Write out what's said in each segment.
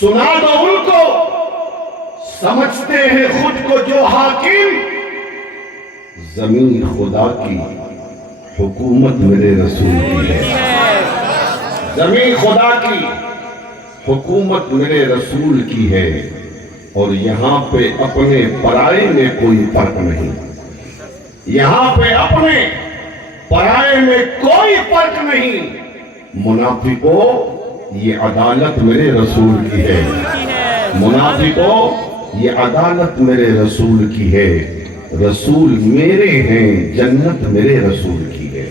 سنا دو ان کو سمجھتے ہیں خود کو جو حاکم، زمین خدا کی حکومت میرے رسول کی ہے، زمین خدا کی حکومت میرے رسول کی ہے، اور یہاں پہ اپنے پرائے میں کوئی فرق نہیں، یہاں پہ اپنے پرائے میں کوئی فرق نہیں۔ منافقوں یہ عدالت میرے رسول کی ہے، منافقوں یہ عدالت میرے رسول کی ہے، رسول میرے ہیں جنت میرے رسول کی ہے۔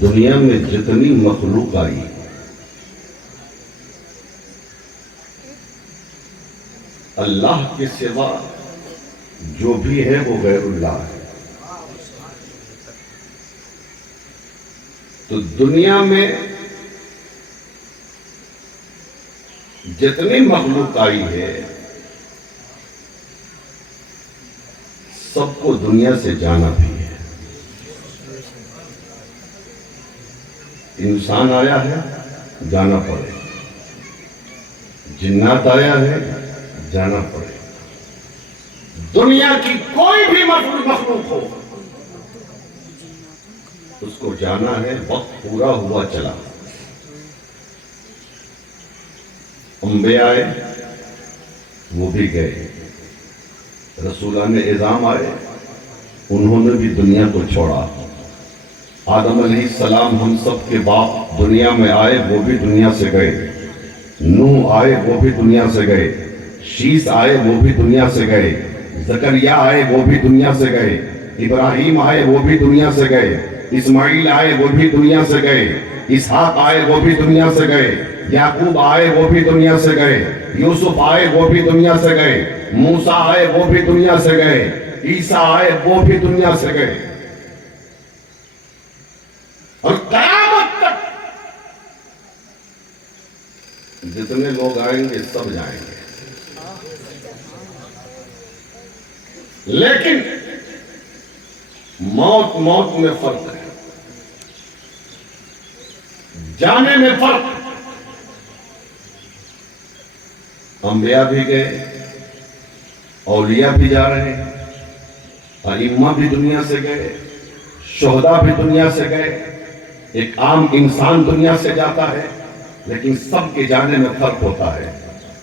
دنیا میں جتنی مخلوق آئی اللہ کے سوا جو بھی ہے وہ غیر اللہ ہے۔ تو دنیا میں جتنی مخلوق آئی ہے سب کو دنیا سے جانا بھی ہے۔ انسان آیا ہے جانا پڑے، جنات آیا ہے جانا پڑے، دنیا کی کوئی بھی مخلوق ہو اس کو جانا ہے، وقت پورا ہوا چلا۔ انبیاء آئے وہ بھی گئے، رسولان اعظام آئے انہوں نے بھی دنیا کو چھوڑا۔ آدم علیہ السلام ہم سب کے باپ دنیا میں آئے وہ بھی دنیا سے گئے، نوح آئے وہ بھی دنیا سے گئے، شیس آئے وہ بھی دنیا سے گئے، زکریا آئے وہ بھی دنیا سے گئے، ابراہیم آئے وہ بھی دنیا سے گئے، اسماعیل آئے وہ بھی دنیا سے گئے، اسحاق آئے وہ بھی دنیا سے گئے، یعقوب آئے وہ بھی دنیا سے گئے، یوسف آئے وہ بھی دنیا سے گئے، موسیٰ آئے وہ بھی دنیا سے گئے، عیسیٰ آئے وہ بھی دنیا سے گئے، اور قیامت تک جتنے لوگ آئیں گے سب جائیں گے، لیکن موت میں فرق ہے، جانے میں فرق۔ انبیاء بھی گئے، اولیاء بھی جا رہے ہیں، ائمہ بھی دنیا سے گئے، شہداء بھی دنیا سے گئے، ایک عام انسان دنیا سے جاتا ہے، لیکن سب کے جانے میں فرق ہوتا ہے۔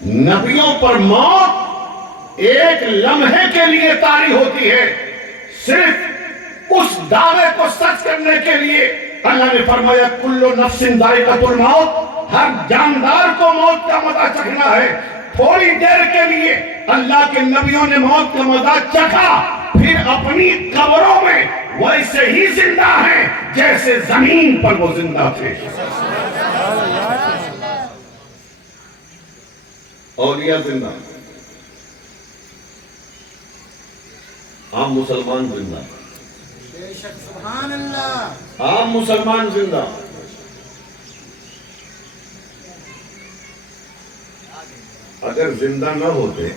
نبیوں پر موت ایک لمحے کے لیے طاری ہوتی ہے، صرف اس دعوے کو سچ کرنے کے لیے اللہ نے فرمایا کل نفس ذائقۃ الموت، ہر جاندار کو موت کا مزہ چکھنا ہے۔ تھوڑی دیر کے لیے اللہ کے نبیوں نے موت کا مزہ چکھا، پھر اپنی قبروں میں ویسے ہی زندہ ہیں جیسے زمین پر وہ زندہ تھے۔ اولیاء زندہ، عام مسلمان زندہ، سبحان اللہ، عام مسلمان زندہ۔ اگر زندہ نہ ہوتے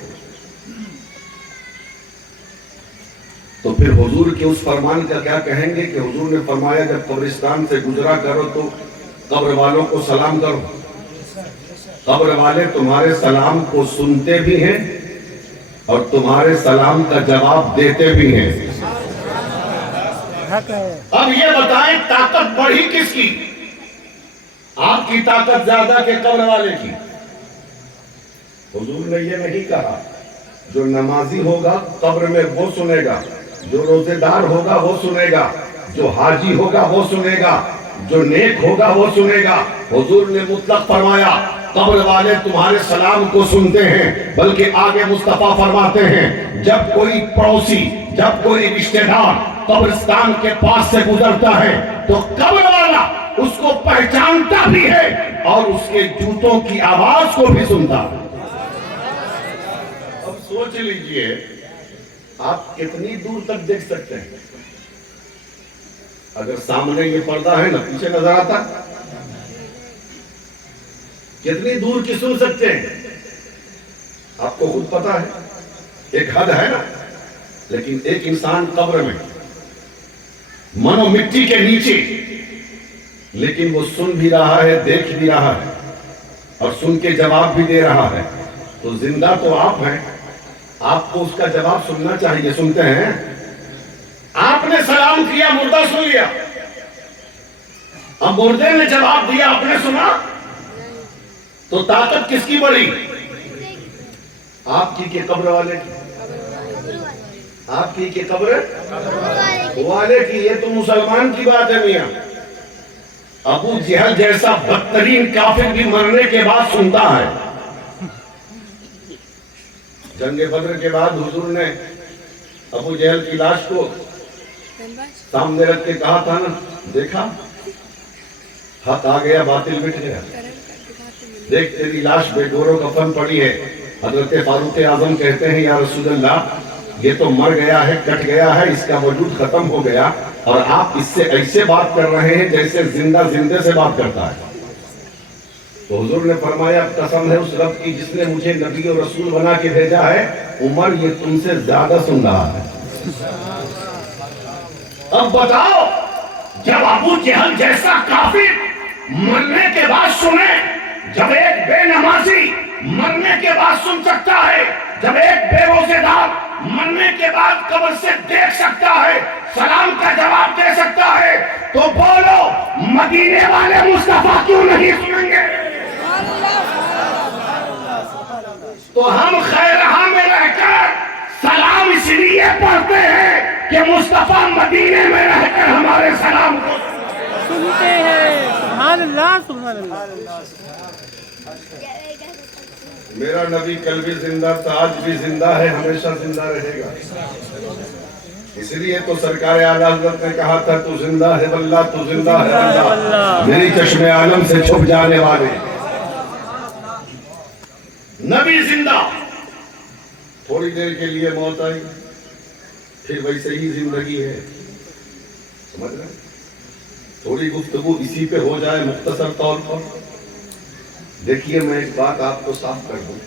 تو پھر حضور کے اس فرمان کا کیا کہیں گے کہ حضور نے فرمایا جب قبرستان سے گزرا کرو تو قبر والوں کو سلام کرو، قبر والے تمہارے سلام کو سنتے بھی ہیں اور تمہارے سلام کا جواب دیتے بھی ہیں۔ اب یہ بتائیں طاقت بڑھی کس کی؟ آپ کی طاقت زیادہ کہ قبر والے کی؟ حضور نے یہ نہیں کہا جو نمازی ہوگا قبر میں وہ سنے گا، جو روزے دار ہوگا وہ سنے گا، جو حاجی ہوگا وہ سنے گا، جو نیک ہوگا وہ سنے گا۔ حضور نے مطلق فرمایا قبر والے تمہارے سلام کو سنتے ہیں، بلکہ آگے مصطفیٰ فرماتے ہیں جب کوئی پڑوسی، جب کوئی رشتہ دار قبرستان کے پاس سے گزرتا ہے تو قبر والا اس کو پہچانتا بھی ہے اور اس کے جوتوں کی آواز کو بھی سنتا ہے۔ اب سوچ لیجئے آپ کتنی دور تک دیکھ سکتے ہیں؟ اگر سامنے یہ پردہ ہے نا، پیچھے نظر آتا، کتنی دور کی سن سکتے ہیں؟ آپ کو خود پتا ہے، ایک حد ہے نا، لیکن ایک انسان قبر میں منو مٹی کے نیچے، لیکن وہ سن بھی رہا ہے، دیکھ بھی رہا ہے اور سن کے جواب بھی دے رہا ہے، تو زندہ تو آپ ہیں، آپ کو اس کا جواب سننا چاہیے۔ سنتے ہیں؟ آپ نے سلام کیا، مردہ سن لیا، اب مردے نے جواب دیا، آپ نے سنا، تو طاقت کس کی بڑی؟ آپ کی کہ قبر والے کی؟ آپ کی کہ قبر والے کی؟ یہ تو مسلمان کی بات ہے میاں۔ ابو جہل جیسا بدترین کافر بھی مرنے کے بعد سنتا ہے۔ جنگ بدر کے بعد حضور نے ابو جہل کی لاش کو سامنے رکھ کے کہا تھا نا، دیکھا حق آ گیا، باطل مٹ گیا، دیکھ تیری لاش بے گور و کفن پڑی ہے۔ حضرت فاروق اعظم کہتے ہیں یا رسول اللہ، یہ تو مر گیا ہے، کٹ گیا ہے، اس کا وجود ختم ہو گیا، اور آپ اس سے ایسے بات کر رہے ہیں جیسے زندہ زندے سے بات کرتا ہے۔ تو حضور نے فرمایا قسم ہے اس رب کی جس نے مجھے نبی اور رسول بنا کے بھیجا ہے، عمر یہ تم سے زیادہ سن رہا ہے۔ اب بتاؤ، جب ابو جہل جیسا کافر مرنے کے بعد سنے، جب ایک بے نمازی مرنے کے بعد سن سکتا ہے، جب ایک بے روزے دار مرنے کے بعد قبر سے دیکھ سکتا ہے، سلام کا جواب دے سکتا ہے، تو بولو مدینے والے مصطفیٰ کیوں نہیں سنیں گے؟ تو ہم خیرہاں میں رہ کر سلام اس لیے پڑھتے ہیں کہ مصطفیٰ مدینے میں رہ کر ہمارے سلام کو سنتے ہیں۔ سبحان اللہ، سبحان اللہ۔ میرا نبی کل بھی زندہ تھا، آج بھی زندہ ہے، ہمیشہ زندہ رہے گا۔ اس لیے تو سرکار اعلیٰ حضرت نے کہا تھا تو زندہ ہے واللہ، تو زندہ ہے واللہ، میری چشم عالم سے چھپ جانے والے۔ نبی زندہ، تھوڑی دیر کے لیے موت آئی، پھر ویسے ہی زندگی ہے، سمجھ رہے ہیں؟ تھوڑی گفتگو اسی پہ ہو جائے مختصر طور پر۔ دیکھیے میں ایک بات آپ کو صاف کر دوں،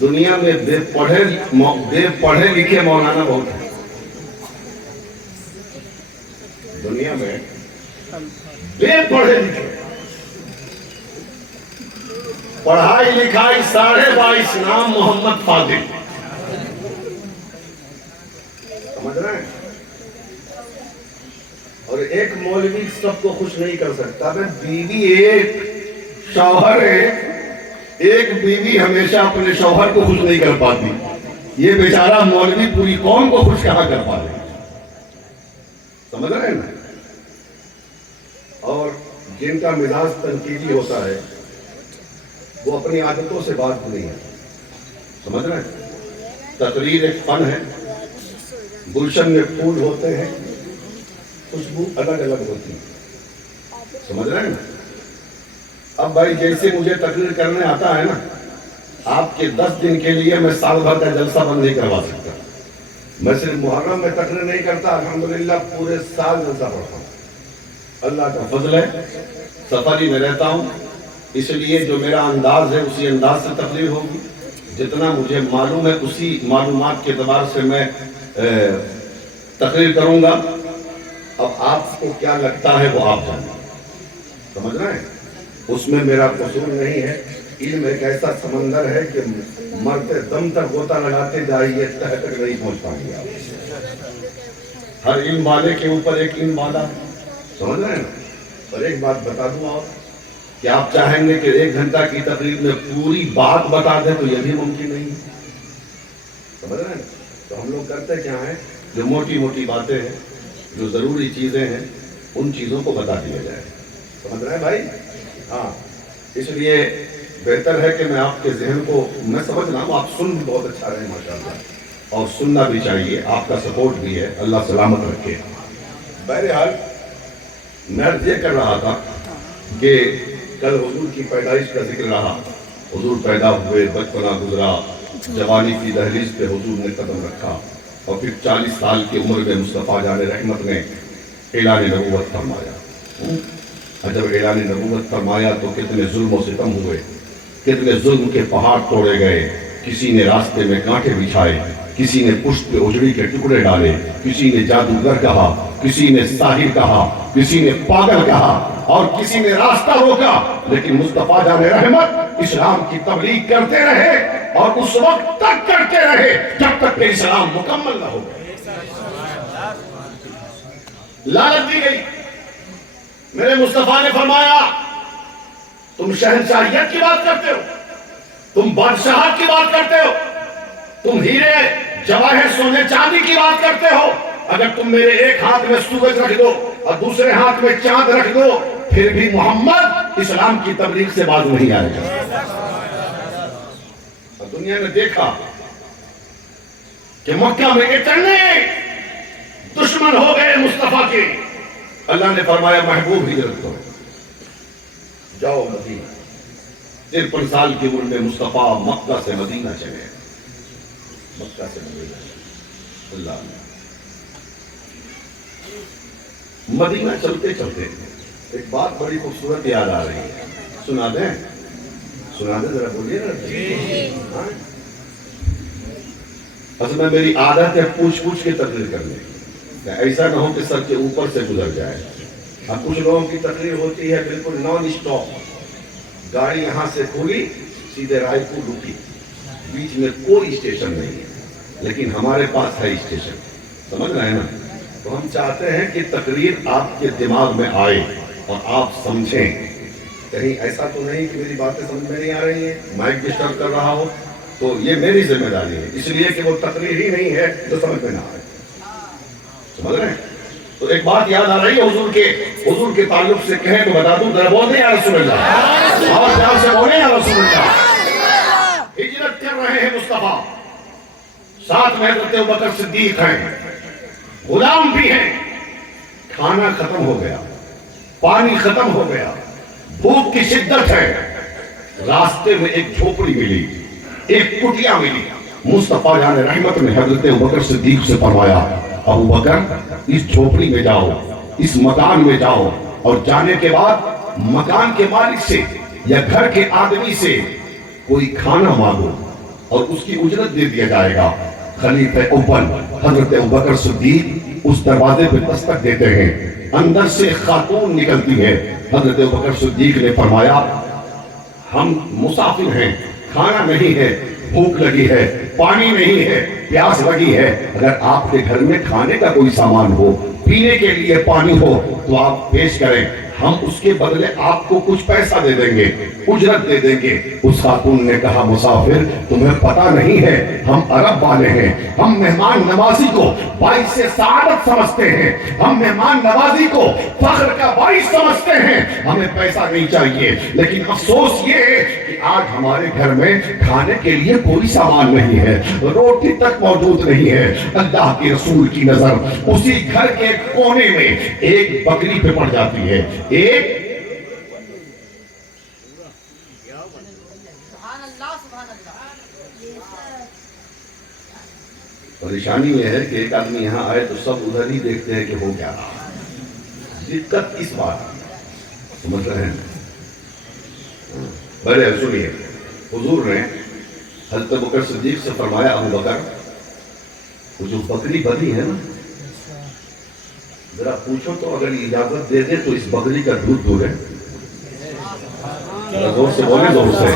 دنیا میں بے پڑھے لکھے مولانا بہت ہیں۔ دنیا میں بے پڑھے لکھے، پڑھائی لکھائی 22.5 نام محمد فاضل، سمجھ رہے ہیں؟ اور ایک مولوی سب کو خوش نہیں کر سکتا، میں بیوی ایک، شوہر ایک بیوی ہمیشہ اپنے شوہر کو خوش نہیں کر پاتی، یہ بیچارہ مولوی پوری قوم کو خوش کہاں کر پاتے، سمجھ رہے ہیں نا؟ اور جن کا مزاج تنقیدی ہوتا ہے وہ اپنی عادتوں سے بات نہیں ہے، سمجھ رہے ہیں؟ تقریر ایک فن ہے، گلشن میں پھول ہوتے ہیں، خوشبو الگ الگ ہوتی ہے، سمجھ رہے ہیں نا؟ اب بھائی جیسے مجھے تقریر کرنے آتا ہے نا، آپ کے 10 دن کے لیے میں سال بھر کا جلسہ بند نہیں کروا سکتا۔ میں صرف محرم میں تقریر نہیں کرتا، الحمدللہ پورے سال جلسہ پڑھتا ہوں، اللہ کا فضل ہے، سفری میں رہتا ہوں، اس لیے جو میرا انداز ہے اسی انداز سے تقریر ہوگی، جتنا مجھے معلوم ہے اسی معلومات کے اعتبار سے میں تقریر کروں گا۔ اب آپ کو کیا لگتا ہے وہ آپ جانیں، سمجھ رہے ہیں؟ اس میں میرا قصور نہیں ہے، علم ایک ایسا سمندر ہے کہ مرتے دم تک غوطہ لگاتے جائیے، تہ تک نہیں پہنچ پائیں گے آپ۔ ہر علم والے کے اوپر ایک علم والا ہے، سمجھ رہے ہیں نا؟ اور ایک بات بتا دوں آپ، کہ آپ چاہیں گے کہ 1 گھنٹہ کی تقریر میں پوری بات بتا دیں تو یہ بھی ممکن نہیں ہے، سمجھ رہے ہیں نا؟ تو ہم لوگ کرتے کیا ہیں، جو موٹی موٹی باتیں ہیں، جو ضروری چیزیں ہیں، ان چیزوں کو بتا دیا جائے، سمجھ رہے ہیں بھائی؟ ہاں، اس لیے بہتر ہے کہ میں آپ کے ذہن کو، میں سمجھ رہا ہوں آپ سن بھی بہت اچھا رہے ماشاءاللہ، اور سننا بھی چاہیے، آپ کا سپورٹ بھی ہے، اللہ سلامت رکھے۔ بہرحال میں یہ کر رہا تھا کہ کل حضور کی پیدائش کا ذکر رہا، حضور پیدا ہوئے، بچپنا گزرا، جوانی کی دہلیز پہ حضور نے قدم رکھا، اور پھر 40 سال کی عمر میں مصطفیٰ جان رحمت نے اعلان نبوت فرمایا۔ اور جب اعلان نبوت فرمایا تو کتنے ظلم و ستم ہوئے، کتنے ظلم کے پہاڑ توڑے گئے، کسی نے راستے میں کانٹے بچھائے، کسی نے پشت پہ اجڑی کے ٹکڑے ڈالے، کسی نے جادوگر کہا، کسی نے ساحر کہا، کسی نے پاگل کہا، اور کسی نے راستہ روکا، لیکن مصطفیٰ جان رحمت اسلام کی تبلیغ کرتے رہے، اور اس وقت تک کرتے رہے جب تک کہ اسلام مکمل نہ ہو گئے۔ لعنت دی گئی۔ میرے مصطفیٰ نے فرمایا تم شہنشاہیت کی بات کرتے ہو، تم بادشاہت کی بات کرتے ہو، تم ہیرے جواہر سونے چاندی کی بات کرتے ہو، اگر تم میرے ایک ہاتھ میں سورج رکھ دو اور دوسرے ہاتھ میں چاند رکھ دو، پھر بھی محمد اسلام کی تبلیغ سے باز نہیں آئے گا۔ اور دنیا نے دیکھا کہ مکہ میں اتنے دشمن ہو گئے مصطفیٰ کے، اللہ نے فرمایا محبوب ہجرت کرو، جاؤ مدینہ۔ 53 سال کی عمر میں مصطفیٰ مکہ سے مدینہ چلے، مکہ سے مدینہ اللہ نے مدینہ چلتے چلتے ایک بات بڑی خوبصورت یاد آ رہی ہے، سنا دیں ذرا بولیے نا۔ اصل میں میری عادت ہے پوچھ کے تقریر کرنے کی، ایسا نہ ہو کہ سر کے اوپر سے گزر جائے۔ اب کچھ لوگوں کی تقریر ہوتی ہے بالکل نان اسٹاپ، گاڑی یہاں سے کھلی سیدھے رائے پور رکی، بیچ میں کوئی اسٹیشن نہیں ہے، لیکن ہمارے پاس ہے اسٹیشن، سمجھ رہے ہیں نا؟ تو ہم چاہتے ہیں کہ تقریر آپ کے دماغ میں آئے اور آپ سمجھیں، کہیں ایسا تو نہیں کہ میری باتیں سمجھ میں نہیں آ رہی ہیں، مائک ڈسٹرب کر رہا ہو، تو یہ میری ذمہ داری ہے، اس لیے کہ وہ تقریر ہی نہیں ہے تو سمجھ میں نہ آئے، سمجھ رہے ہیں؟ تو ایک بات یاد آ رہی ہے حضور کے تعلق سے کہیں تو بتا دوں، ذرا بول دیں یا رسول اللہ، اور پیار سے بولیں یا رسول اللہ۔ ہجرت کر رہے ہیں مصطفیٰ، ساتھ میں حضرت ابوبکر صدیق ہیں، غلام بھی ہیں، کھانا ختم ہو گیا، پانی ختم ہو گیا، بھوک کی شدت ہے، راستے میں ایک جھوپڑی ملی، ایک کٹیا ملی۔ مصطفیٰ جان رحمت نے حضرت ابوبکر صدیق سے فرمایا ابوبکر اس جھوپڑی میں جاؤ، اس مکان میں جاؤ، اور جانے کے بعد مکان کے مالک سے یا گھر کے آدمی سے کوئی کھانا مانگو اور اس کی اجرت دے دیا جائے گا۔ خلیفہ اول حضرت ابوبکر صدیق اس دروازے پہ دستک دیتے ہیں، اندر سے خاتون نکلتی ہے۔ حضرت ابوبکر صدیق نے فرمایا ہم مسافر ہیں، کھانا نہیں ہے، بھوک لگی ہے، پانی نہیں ہے، پیاس لگی ہے، اگر آپ کے گھر میں کھانے کا کوئی سامان ہو، پینے کے لیے پانی ہو تو آپ پیش کریں، ہم اس کے بدلے آپ کو کچھ پیسہ دے دیں گے، اجرت دے دیں گے۔ اس خاتون نے کہا مسافر تمہیں پتہ نہیں ہے ہم عرب والے ہیں، ہم مہمان نوازی کو باعث سعادت سمجھتے ہیں، ہم مہمان نوازی کو فخر کا باعث سمجھتے ہیں، ہمیں پیسہ نہیں چاہیے، لیکن افسوس یہ ہے کہ آج ہمارے گھر میں کھانے کے لیے کوئی سامان نہیں ہے، روٹی تک موجود نہیں ہے۔ اللہ کے رسول کی نظر اسی گھر کے کونے میں ایک بکری پہ پڑ جاتی ہے، ایک پریشانی یہ ہے کہ ایک آدمی یہاں آئے تو سب ادھر ہی دیکھتے ہیں کہ ہو کیا رہا۔ دقت اس بات سمجھ رہے ہیں؟ بڑے سنیے، حضور نے حضرت ابوبکر صدیق سے فرمایا ابوبکر وہ جو بکری بندھی ہے نا، ذرا پوچھو تو اگر اجازت دے دے تو اس بکری کا دودھ دو ہے، زور سے بولے، زور سے،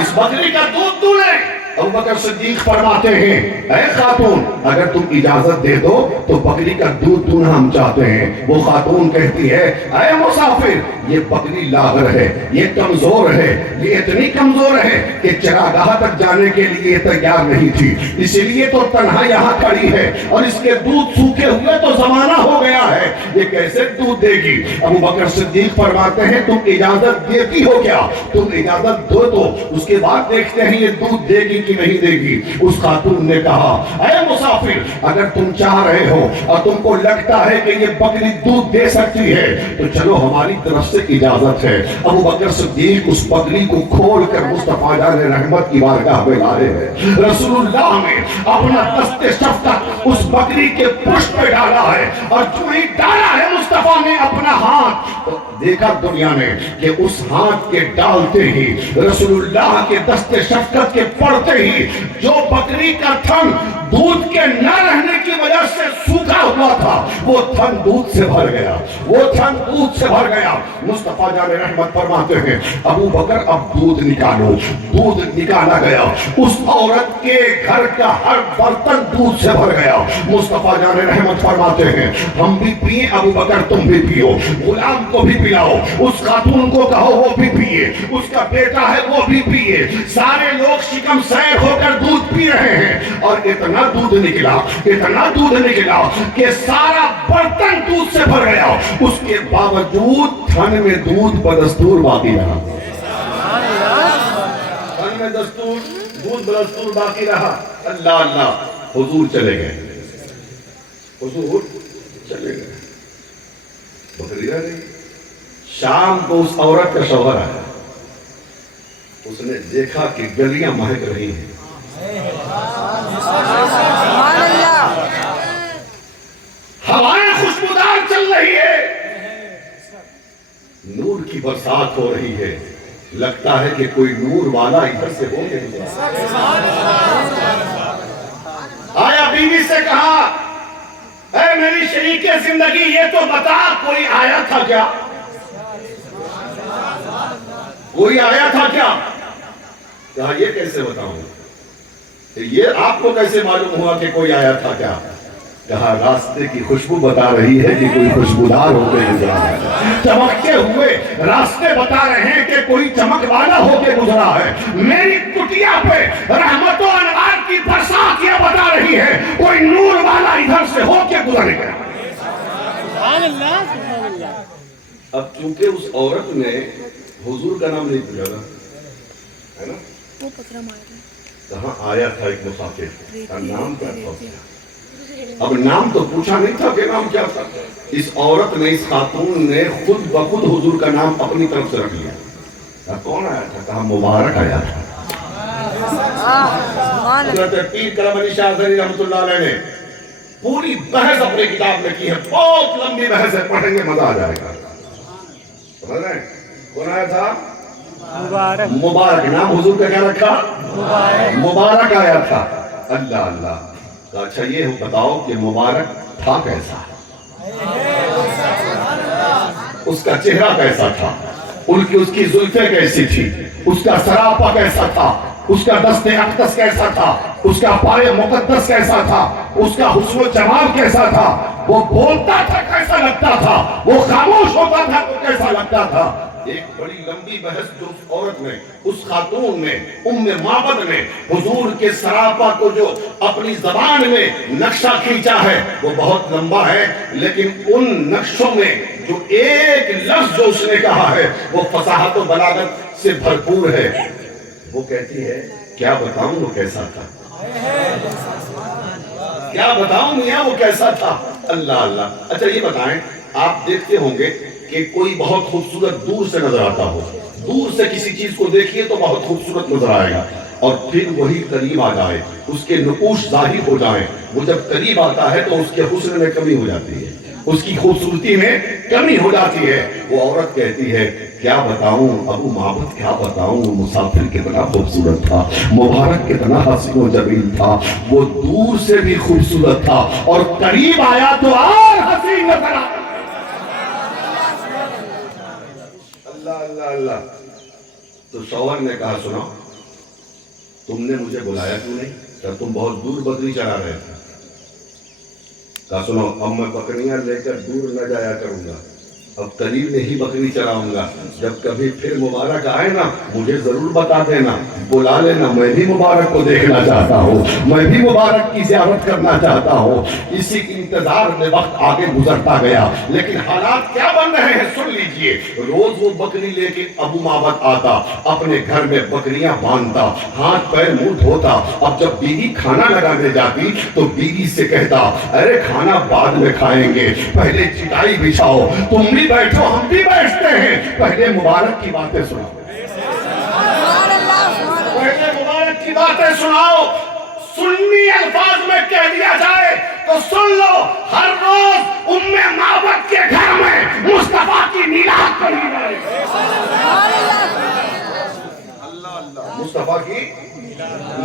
اس بکری کا دودھ دو لے۔ ابوبکر صدیق فرماتے ہیں اے خاتون اگر تم اجازت دے دو تو بکری کا دودھ دونا ہم چاہتے ہیں۔ وہ خاتون کہتی ہے اے مسافر یہ بکری لاغر ہے، یہ کمزور ہے، یہ اتنی کمزور ہے کہ چراگاہ تک جانے کے لیے تیار نہیں تھی، اس لیے تو تنہا یہاں کھڑی ہے، اور اس کے دودھ سوکھے ہوئے تو زمانہ ہو گیا ہے، یہ کیسے دودھ دے گی؟ ابوبکر صدیق فرماتے ہیں تم اجازت دیتی ہو کیا؟ تم اجازت دو تو اس کے بعد دیکھتے ہیں یہ دودھ دے گی کہ نہیں دے گی۔ اس خاتون نے کہا اے مسافر اگر تم چاہ رہے ہو اور تم کو لگتا ہے کہ یہ بکری دودھ دے سکتی ہے تو چلو ہماری طرف سے اجازت ہے۔ ابوبکر صدیق اس بکری کو کھول کر مصطفیٰ جان رحمت کی بارگاہ میں لائے ہیں۔ رسول اللہ نے اپنا دست شفقت اس بکری کے پشت پہ ڈالا ہے، اور جو ہی ڈالا ہے مصطفیٰ نے اپنا ہاتھ دیکھا دنیا نے کہ اس ہاتھ کے ڈالتے ہی رسول اللہ کے دست شفقت کے پڑتے ہی جو بکری کا تھن دودھ کے نہ رہنے کی وجہ سے سوکھا ہوا تھا وہ تھن دودھ سے بھر گیا، وہ تھن دودھ سے بھر گیا۔ مصطفیٰ جان رحمت فرماتے ہیں ابو بکر اب دودھ نکالو، دودھ نکالا گیا، اس عورت کے گھر کا ہر برتن دودھ سے بھر گیا۔ مصطفیٰ جان رحمت فرماتے ہیں ہم بھی پیئے، ابو بکر تم بھی پیو، غلام کو بھی پلاؤ، اس خاتون کو کہو وہ بھی پیئے، اس کا بیٹا ہے وہ بھی پیئے، سارے لوگ شکم سیر ہو کر دودھ پی رہے ہیں۔ اور اتنا دودھ نکلا، اتنا دودھ نکلا کہ سارا برتن دودھ سے بھر گیا، اس کے باوجود تھن میں دودھ بدستور باقی رہا، تھن میں دودھ بدستور باقی رہا۔ اللہ اللہ، حضور چلے گئے، حضور چلے گئے، بکری رہ گئی۔ شام کو اس عورت کا شوہر آیا، اس نے دیکھا کہ گلیاں مہک رہی ہیں، ہوائیں خوشبودار چل رہی ہے، نور کی برسات ہو رہی ہے، لگتا ہے کہ کوئی نور والا ادھر سے ہو گیا۔ آیا بیوی سے کہا اے میری شریک زندگی یہ تو بتا کوئی آیا تھا کیا، کوئی آیا تھا کیا؟ کہا یہ کیسے بتاؤں، یہ آپ کو کیسے معلوم ہوا کہ کوئی آیا تھا کیا؟ کہا راستے کی خوشبو بتا رہی ہے کہ کوئی خوشبودار ہو کے گزرا ہے، چمکتے ہوئے راستے بتا رہے ہیں کہ کوئی چمک والا ہو کے گزرا ہے، میری کٹیا پہ رحمت و انوار کی برسات یہ بتا رہی ہے کوئی نور والا ادھر سے ہو کے گزر گیا۔ سبحان اللہ سبحان اللہ۔ اب چونکہ اس عورت نے حضور کا نام نہیں پوچھا ہے نا، وہ پتھرا مار رہا کہاں آیا تھا ایک مسافر کا نام کیا تھا، اب نام تو پوچھا نہیں تھا کہ نام کیا تھا۔ اس عورت نے، اس خاتون نے خود بخود حضور کا نام اپنی طرف سے رکھ لیا۔ کہا کون آیا تھا؟ کہا مبارک آیا تھا۔ حضرت پیر کرم علی شاہ زری رحمۃ اللہ علیہ نے پوری بحث اپنی کتاب میں کی ہے، بہت لمبی بحث ہے، پڑھیں گے مزہ آ جائے گا۔ سمجھ رہے ہیں کون آیا تھا؟ مبارک، مبارک، نام حضور کا کیا رکھا؟ مبارک آیا تھا۔ اللہ اللہ، اچھا یہ بتاؤ کہ مبارک تھا کیسا، اس کا چہرہ کیسا تھا، اس کی زلفیں کیسی تھی، اس کا سراپا کیسا تھا، اس کا دست اقدس کیسا تھا، اس کا پائے مقدس کیسا تھا، اس کا حسن و جمال کیسا تھا، وہ بولتا تھا کیسا لگتا تھا، وہ خاموش ہوتا تھا تو کیسا لگتا تھا۔ ایک بڑی لمبی بحث جو اس عورت نے، اس خاتون نے، معبد نے حضور کے سراپا کو جو اپنی زبان میں نقشہ کھینچا ہے وہ بہت لمبا ہے، لیکن ان نقشوں میں جو ایک لفظ جو اس نے کہا ہے وہ فصاحت و بلاغت سے بھرپور ہے۔ وہ کہتی ہے کیا بتاؤں وہ کیسا تھا، کیا بتاؤں میاں وہ کیسا تھا۔ اللہ اللہ، اچھا یہ بتائیں، آپ دیکھتے ہوں گے کہ کوئی بہت خوبصورت دور سے نظر آتا ہو، دور سے کسی چیز کو دیکھیے تو بہت خوبصورت نظر آئے گا، اور پھر وہی قریب آ جائے، اس کے نقوش ظاہر ہو جائیں، وہ جب قریب آتا ہے تو اس کے حسن میں کمی ہو جاتی ہے، اس کی خوبصورتی میں کمی ہو جاتی ہے۔ وہ عورت کہتی ہے کیا بتاؤں ابو معبد، کیا بتاؤں وہ مسافر کتنا خوبصورت تھا، مبارک کتنا حسین و جمیل تھا، وہ دور سے بھی خوبصورت تھا اور قریب آیا تو اور حسین نظر آیا۔ اللہ اللہ اللہ۔ تو شوہر نے کہا سنو تم نے مجھے بلایا کیوں نہیں، جب تم بہت دور بکری چلا رہے تھے۔ کہا سنو اب میں بکریاں لے کر دور نہ جایا کروں گا، اب قریب میں ہی بکری چراؤں گا، جب کبھی پھر مبارک آئے نا مجھے ضرور بتا دینا، بلا لینا، میں بھی مبارک کو دیکھنا چاہتا ہوں، میں بھی مبارک کی زیارت کرنا چاہتا ہوں۔ اسی انتظار میں وقت آگے گزرتا گیا، لیکن حالات کیا بن رہے ہیں سن لیجئے۔ روز وہ بکری لے کے ابو معبد آتا، اپنے گھر میں بکریاں باندھتا، ہاتھ پیر منہ دھوتا، اب جب بیوی کھانا لگانے جاتی تو بیوی سے کہتا ارے کھانا بعد میں کھائیں گے، پہلے چٹائی بچھاؤ، تم بھی بیٹھو ہم بھی بیٹھتے ہیں، پہلے مبارک کی باتیں سناؤ، پہلے مبارک کی باتیں سناؤ۔ سنی الفاظ میں کہہ دیا جائے تو سن لو ہر روز معبد کے گھر میں مصطفیٰ کی میلاد پڑھی جائے مصطفیٰ کی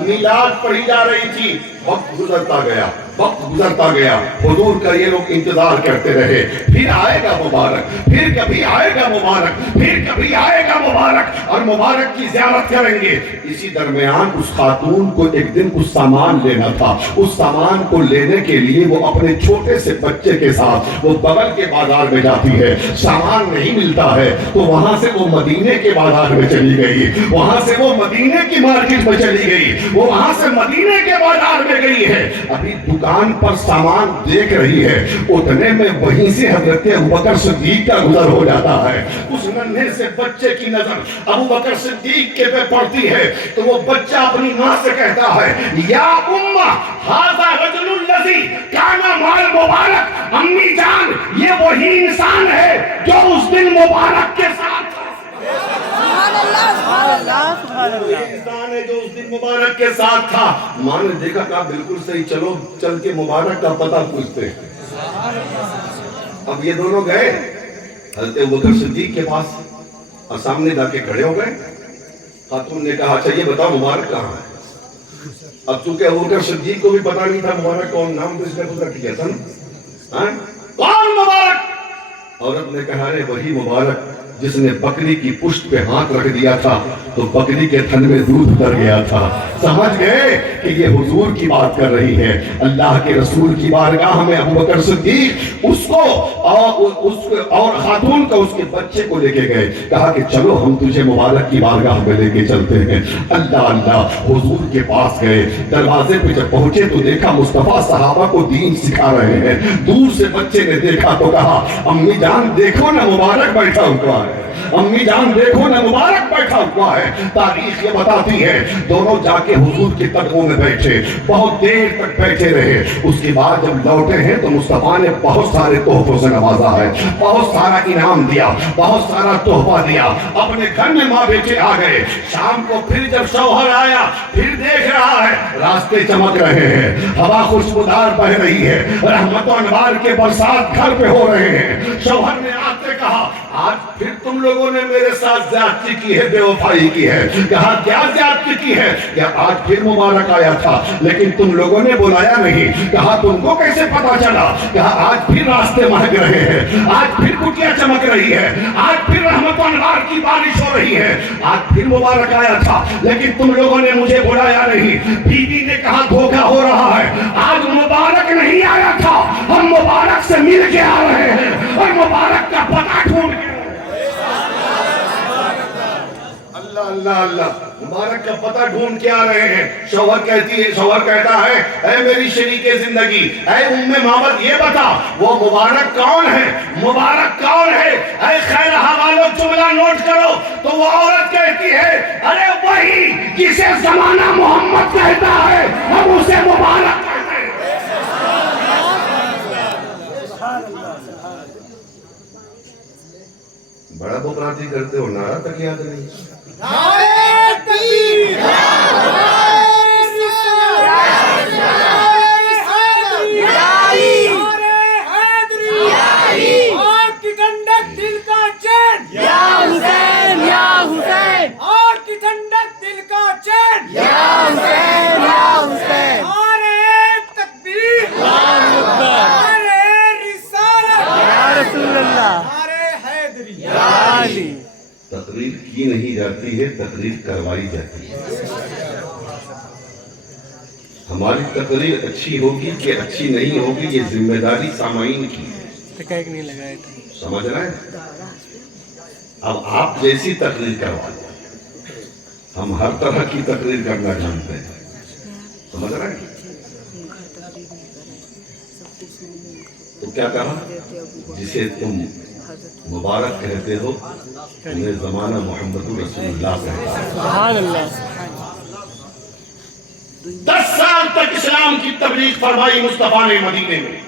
میلاد پڑھی جا رہی تھی. وقت گزرتا گیا حضور کا یہ لوگ انتظار کرتے رہے. پھر آئے گا مبارک, پھر کبھی آئے گا مبارک, پھر کبھی آئے گا مبارک, اور مبارک کی زیارت کریں گے. اسی درمیان اس خاتون کو ایک دن کچھ سامان لینا تھا. اس سامان کو لینے کے لیے وہ اپنے چھوٹے سے بچے کے ساتھ وہ بغل کے بازار میں جاتی ہے. سامان نہیں ملتا ہے تو وہاں سے وہ مدینے کے بازار میں چلی گئی, وہاں سے وہ مدینے کی مارکیٹ میں چلی گئی, وہ وہاں سے مدینے کے بازار میں گئی ہے. ابھی دکان پر سامان دیکھ رہی ہے, اتنے میں وہیں سے حضرت ابوبکر صدیق کا گزر ہو جاتا ہے. اس ننھے سے بچے کی نظر ابوبکر صدیق کے پہ پڑتی ہے تو وہ بچہ اپنی ماں سے کہتا ہے, یا امہ ھذا رجل الذی کان مال مبارک. امی جان, یہ وہی انسان ہے جو اس دن مبارک کے ساتھ تھا. انسان ہے جو اس دن مبارک کے ساتھ تھا. ماں نے دیکھا کہا بالکل صحیح, چلو چل کے مبارک کا پتہ پوچھتے. اب یہ دونوں گئے حضرت ابوبکر صدیق کے پاس اور سامنے جا کے کھڑے ہو گئے. خاتون نے کہا, اچھا یہ بتاؤ مبارک کہاں ہے؟ اب چونکہ ابوبکر صدیق کو بھی پتا نہیں تھا مبارک کون, نام تو اس نے خود رکھ دیا تھا نا, کون مبارک؟ عورت نے کہا, ارے وہی مبارک جس نے بکری کی پشت پہ ہاتھ رکھ دیا تھا تو بکری کے تھن میں دودھ اتر گیا تھا. سمجھ گئے کہ یہ حضور کی بات کر رہی ہے, اللہ کے رسول کی بارگاہ میں ابوبکر صدیق اس کو اور خاتون کو اس کے بچے کو لے کے گئے. کہا کہ چلو ہم تجھے مبارک کی بارگاہ میں لے کے چلتے ہیں. اللہ حضور کے پاس گئے. دروازے پہ جب پہنچے تو دیکھا مصطفیٰ صحابہ کو دین سکھا رہے ہیں. دور سے بچے نے دیکھا تو کہا, امی جان دیکھو نا مبارک بیٹھا ہوا ہے, امی جان دیکھو نا مبارک بیٹھا ہوا ہے. تاریخ یہ بتاتی ہے دونوں جا کے حضور کے قدموں میں بیٹھے, بہت دیر تک بیٹھے رہے. اس کے بعد جب لوٹے ہیں تو مصطفیٰ نے بہت سارے تحفوں سے نوازا ہے, بہت سارا انعام دیا, بہت سارا تحفہ دیا. اپنے گھر میں ماں بیٹے آ گئے. شام کو پھر جب شوہر آیا پھر دیکھ رہا ہے راستے چمک رہے ہیں, ہوا خوشبودار بہ رہی ہے, رحمت و انوار کے برسات گھر پہ ہو رہے ہیں. شوہر نے آتے کہا, آج پھر تم لوگوں نے میرے ساتھ زیادتی کی ہے, بے وفائی کی ہے. کہا کیا زیادتی کی ہے؟ کیا آج پھر مبارک آیا تھا لیکن تم لوگوں نے بلایا نہیں. کہا تم کو کیسے پتا چلا؟ کہا آج پھر راستے مہک رہے ہیں, آج پھر کٹیاں چمک رہی ہے, آج پھر رحمت و انوار کی بارش ہو رہی ہے, آج پھر مبارک آیا تھا لیکن تم لوگوں نے مجھے بلایا نہیں. بیوی نے کہا دھوکہ ہو رہا ہے, آج مبارک نہیں آیا تھا, ہم مبارک سے مل کے آ رہے ہیں اور مبارک کا پتہ ڈھونڈ کے. اللہ مبارک کا پتہ ڈھونڈ کے آ رہے ہیں. شوہر کہتا ہے, اے میری شریک زندگی, اے معبد, یہ بتا وہ مبارک کون ہے, مبارک کون ہے؟ اے خیر حوالو جملہ نوٹ کرو. تو وہ عورت کہتی ہے, ارے وہی جسے زمانہ محمد کہتا ہے ہم اسے مبارک کہتے ہیں. بڑا بکراتی کرتے ہو, نعرہ تک یاد نہیں. تقریر کی نہیں جاتی ہے, تقریر کروائی جاتی ہے. ہماری تقریر اچھی ہوگی کہ اچھی نہیں ہوگی یہ ذمہ داری سامعین کی ہے. سمجھ رہے ہیں؟ اب آپ جیسی تقریر کروا دیں, ہم ہر طرح کی تقریر کرنا جانتے ہیں. سمجھ رہے ہیں؟ تو کیا کہا, جسے تم مبارک کہتے ہو انہیں زمانہ محمد رسول اللہ کہتے ہیں. سبحان اللہ. 10 سال تک اسلام کی تبلیغ فرمائی مصطفیٰ نے مدینے میں.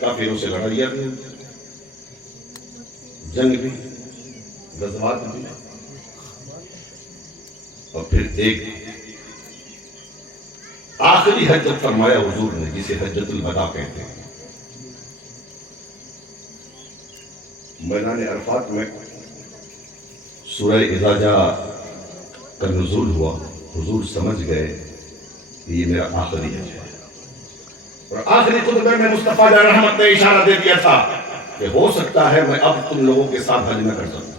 کافروں سے لڑائیاں بھی, جنگ بھی, غزوات بھی, اور پھر ایک آخری حج جب فرمایا حضور نے، جسے حجۃ الوداع کہتے ہیں، میدان عرفات میں سورہ اذا جاء کا نزول ہوا. حضور سمجھ گئے کہ یہ میرا آخری حج ہے. اور آخری خطبے میں مصطفیٰ علیہ رحمت نے اشارہ دے دیا تھا کہ ہو سکتا ہے میں اب تم لوگوں کے ساتھ حج نہ کر سکوں.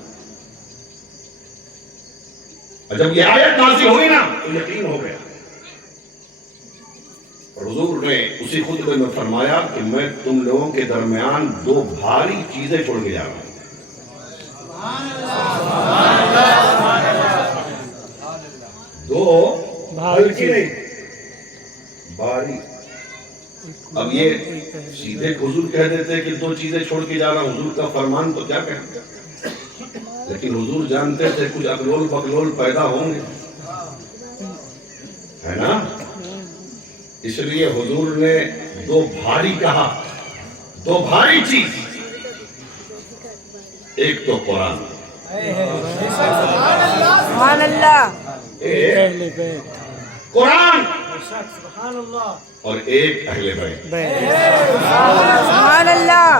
اور جب یہ آیت نازل ہوئی نا تو یقین ہو گیا. اور حضور نے اسی خطبے میں فرمایا کہ میں تم لوگوں کے درمیان دو بھاری چیزیں چھوڑ کے جا رہا ہوں. دو ہلکی نہیں، بھاری. اب یہ سیدھے حضور کہہ دیتے کہ دو چیزیں چھوڑ کے جا رہا ہوں، حضور کا فرمان تو کیا کہتے، لیکن حضور جانتے تھے کچھ اکلول بکلول پیدا ہوں گے، ہے نا. اس لیے حضور نے دو بھاری کہا، دو بھاری چیز. ایک تو قرآن، سبحان اللہ، قرآن، سبحان اللہ، اور ایک اہل بیت. سبحان اللہ.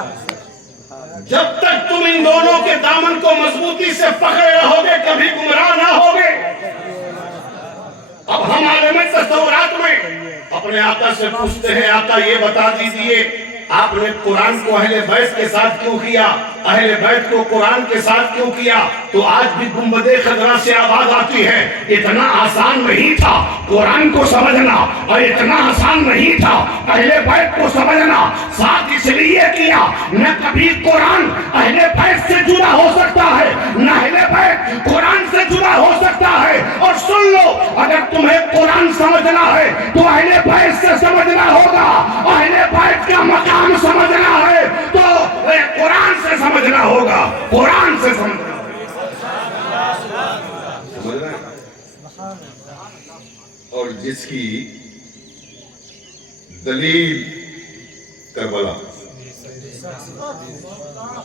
جب تک تم ان دونوں کے دامن کو مضبوطی سے پکڑے رہو گے کبھی گمراہ نہ ہوگے. اب ہم عالم تصورات میں اپنے آقا سے پوچھتے ہیں، آقا یہ بتا دیجئے آپ نے قرآن کو اہل بیت کے ساتھ کیوں کیا، اہل بیت کو قرآن کے ساتھ کیوں کیا؟ تو آج بھی گنبد خضرا سے آواز آتی ہے، اتنا آسان نہیں تھا قرآن کو سمجھنا، اور اتنا آسان نہیں تھا اہل بیت کو سمجھنا. ساتھ اس لیے کیا نہ کبھی قرآن اہل بیت سے جدا ہو سکتا ہے، نہ اہل بیت قرآن سے جدا ہو سکتا ہے. اور سن لو، اگر تمہیں قرآن سمجھنا ہے تو اہل بیت سے سمجھنا ہوگا، اہل بیت کا مقام سمجھنا ہے تو قرآن سے سمجھنا ہوگا، قرآن سے سمجھنا ہوگا. اور جس کی دلیل کربلا،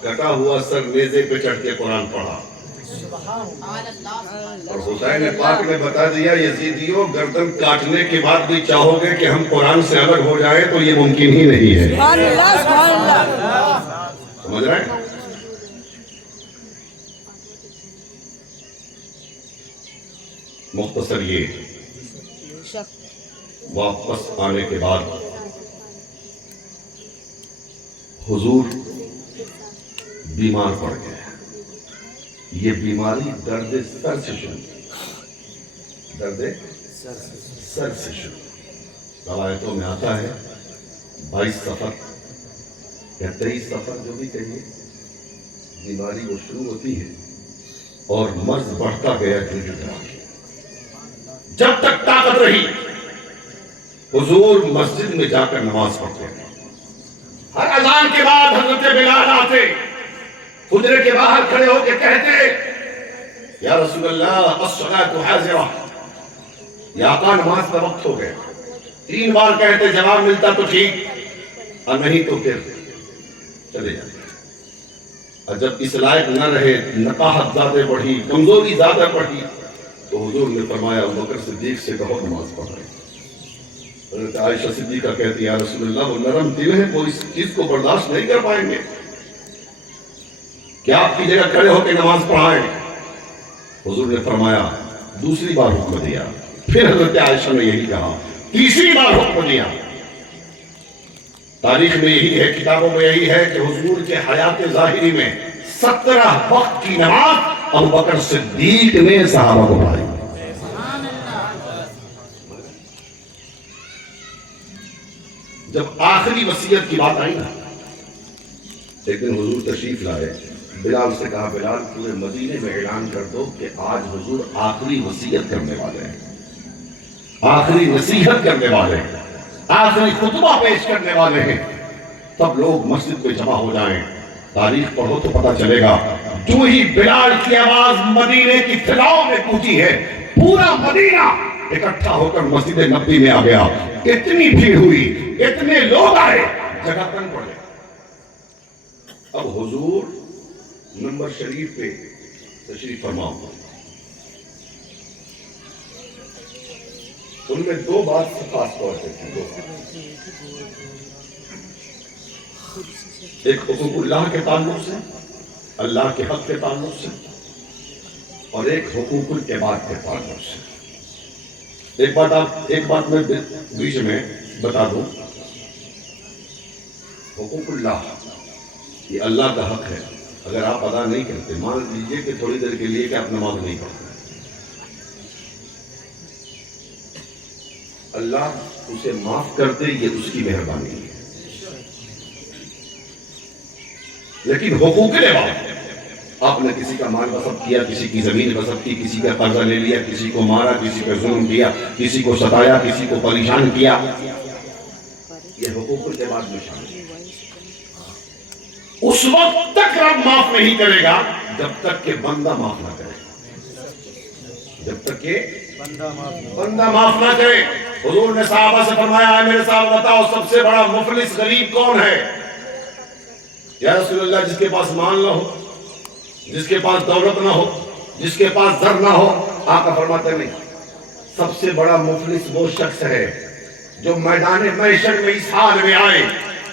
کٹا ہوا سر نیزے پہ چڑھ کے قرآن پڑھا، اور حسین پاک نے بتا دیا یزیدیوں گردن کاٹنے کے بعد بھی چاہو گے کہ ہم قرآن سے الگ ہو جائیں تو یہ ممکن ہی نہیں ہے. سبحان اللہ، سبحان اللہ. سمجھ رہے ہیں؟ مختصر یہ واپس آنے کے بعد حضور بیمار پڑ گئے. یہ بیماری درد سر سے شروع، درد سر سے شروع. روایتوں میں آتا ہے 22 صفر یا 23 صفر جو بھی کہیے، بیماری وہ شروع ہوتی ہے اور مرض بڑھتا گیا جھجھتا. جب تک طاقت رہی حضور مسجد میں جا کر نماز پڑھتے ہیں. ہر اذان کے بعد حضرت بلال آتے، حجرے کے باہر کھڑے ہو کے کہتے، یا رسول اللہ الصلاۃ حاضرہ، یا آقا نماز کا وقت ہو گیا. 3 بار کہتے، جواب ملتا تو ٹھیک اور نہیں تو پھر چلے جاتے. اور جب اس لائق نہ رہے، نقاہت زیادہ بڑھی، کمزوری زیادہ بڑھی، تو حضور نے فرمایا ابوبکر صدیق سے کہو نماز پڑھائے. حضرت عائشہ صدیقہ کہتی یا رسول اللہ وہ نرم دل ہے، وہ اس چیز کو برداشت نہیں کر پائیں گے کہ آپ کی جگہ کھڑے ہو کے نماز پڑھائیں. حضور نے فرمایا دوسری بار حکم دیا. پھر حضرت عائشہ نے یہی کہا، تیسری بار حکم دیا. تاریخ میں یہی ہے، کتابوں میں یہی ہے کہ حضور کے حیات ظاہری میں 17 وقت کی نماز ابوبکر صدیق نے صحابہ کو پڑھائی. جب آخری وصیت کی بات آئی نا، ایک دن حضور تشریف لائے، بلال سے کہا بلال پورے مدینے میں اعلان کر دو کہ آج حضور آخری وصیت کرنے والے ہیں، آخری نصیحت کرنے والے ہیں، آخری خطبہ پیش کرنے والے ہیں. تب لوگ مسجد پہ جمع ہو جائیں. تاریخ پڑھو تو پتہ چلے گا، جو ہی بلال کی آواز مدینے کی فضاؤں میں گونجی ہے، پورا مدینہ اکٹھا ہو کر مسجد نبوی میں آ گیا. اتنی بھیڑ ہوئی، اتنے لوگ آئے، جگہ تنگ پڑے. اب حضور نمبر شریف پہ تشریف فرما. ان میں دو بات خاص طور پہ تھی. ایک حقوق اللہ کے تعلق سے، اللہ کے حق کے تعلق سے، اور ایک حقوق العباد کے تعلق سے. ایک بات میں بیچ میں بتا دوں. حقوق اللہ یہ اللہ کا حق ہے. اگر آپ ادا نہیں کرتے، مان لیجیے کہ تھوڑی دیر کے لیے کہ آپ نماز نہیں پڑھتے، اللہ اسے معاف کر دے، یہ اس کی مہربانی ہے. لیکن حقوق العباد، آپ نے کسی کا مال غصب کیا، کسی کی زمین غصب کی، کسی کا قرضہ لے لیا، کسی کو مارا، کسی پہ ظلم کیا، کسی کو ستایا، کسی کو پریشان کیا، یہ حقوق العباد میں شامل ہے. اس وقت تک رب معاف نہیں کرے گا جب تک کہ بندہ معاف نہ کرے. جب تک کہ بندہ معاف نہ کرے. حضور نے صحابہ سے فرمایا، اے میرے صاحب بتاؤ سب سے بڑا مفلس غریب کون ہے؟ یا رسول اللہ، جس کے پاس مال نہ ہو، جس کے پاس دولت نہ ہو، جس کے پاس زر نہ ہو. آقا فرماتے نہیں، سب سے بڑا مفلس وہ شخص ہے جو میدان محشر میں اس حال میں آئے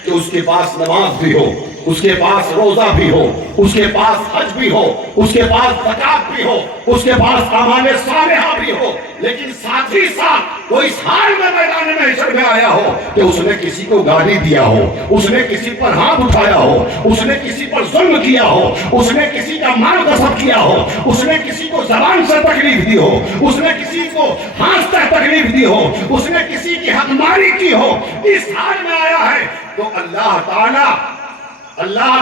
کہ اس کے پاس نماز بھی ہو، اس کے پاس روزہ بھی ہو، اس کے پاس حج بھی ہو، اس کے پاس زکات بھی ہو، اس کے پاس اعمال صالحہ بھی ہو، لیکن ساتھ ہی ساتھ وہ اس حال میں میدان محشر میں آیا ہو کہ اس نے کسی کو گالی دیا ہو، اس نے کسی پر ہاتھ اٹھایا ہو، اس نے کسی پر ظلم کیا ہو، اس نے کسی کا مال غصب کیا ہو، اس نے کسی کو زبان سے تکلیف دی ہو، اس نے کسی کو ہاتھ سے تکلیف دی ہو، اس نے کسی کی حق ماری کی ہو. اس حال میں آیا ہے تو اللہ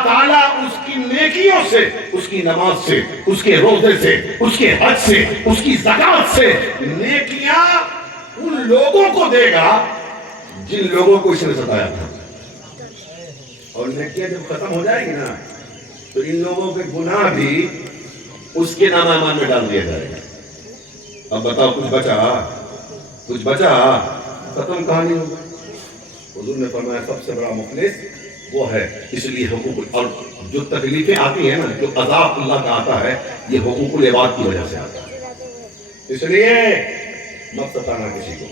تعالیٰ اس کی نیکیوں سے، اس کی نماز سے، اس کے روزے سے، اس کے حج سے، اس کی زکات سے نیکیاں ان لوگوں کو دے گا جن لوگوں کو اس نے ستایا تھا. اور نیکیاں جب ختم ہو جائیں گی نا تو ان لوگوں کے گناہ بھی اس کے نام اعمال میں ڈال دیا جائے گا. اب بتاؤ کچھ بچا؟ ختم کہانی ہوگی. حضور نے فرمایا سب سے بڑا مفلس وہ ہے. اس لیے حقوق، اور جو تکلیفیں آتی ہیں نا، جو عذاب اللہ کا آتا ہے، یہ حقوق العباد کی وجہ سے آتا ہے. اس لیے مت ستانا کسی کو،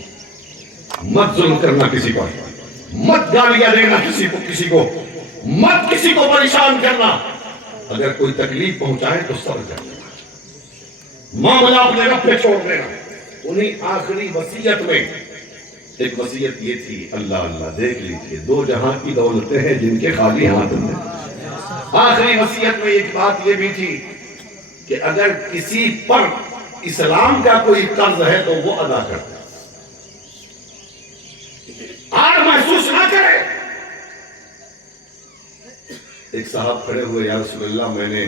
مت ظلم کرنا کسی پر، مت گالیاں دینا کسی کو، مت کسی کو پریشان کرنا. اگر کوئی تکلیف پہنچائے تو صبر کر لینا، معاملہ اپنے رب پہ چھوڑ دینا. انہیں آخری وصیت میں ایک وصیت یہ تھی، اللہ دیکھ لیجئے، دو جہاں کی دولتیں ہیں جن کے خالی ہاتھ میں. آخری وصیت میں ایک بات یہ بھی تھی کہ اگر کسی پر اسلام کا کوئی قرض ہے تو وہ ادا کرتا، آر محسوس نہ کرے. ایک صاحب کھڑے ہوئے، یا رسول اللہ میں نے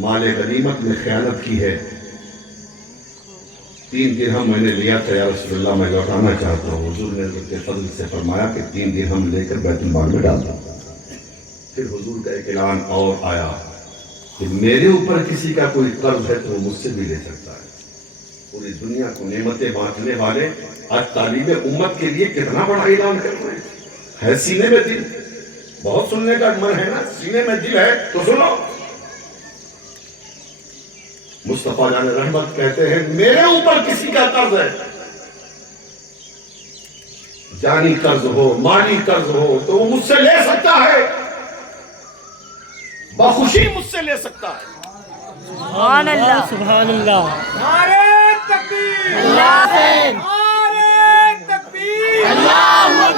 مال غنیمت میں خیانت کی ہے، 3 درہم میں نے لیا تھا، یا رسول اللہ میں لوٹانا چاہتا ہوں. حضور نے حضرت کے فضل سے فرمایا کہ 3 درہم لے کر بیت المال میں ڈال دو. پھر حضور کا ایک اعلان اور آیا کہ میرے اوپر کسی کا کوئی قرض ہے تو وہ مجھ سے بھی لے سکتا ہے. پوری دنیا کو نعمتیں بانٹنے والے آج طالب امت کے لیے کتنا بڑا اعلان کر رہے ہیں. ہے سینے میں دل، بہت سننے کا من ہے نا، سینے میں دل ہے تو سنو. مصطفیٰ جان رحمت کہتے ہیں میرے اوپر کسی کا قرض ہے، جانی قرض ہو، مالی قرض ہو، تو وہ مجھ سے لے سکتا ہے، بخوشی مجھ سے لے سکتا ہے. سبحان اللہ. سبحان اللہ. نعرہ تکبیر، اللہ خیر. نعرہ تکبیر، اللہ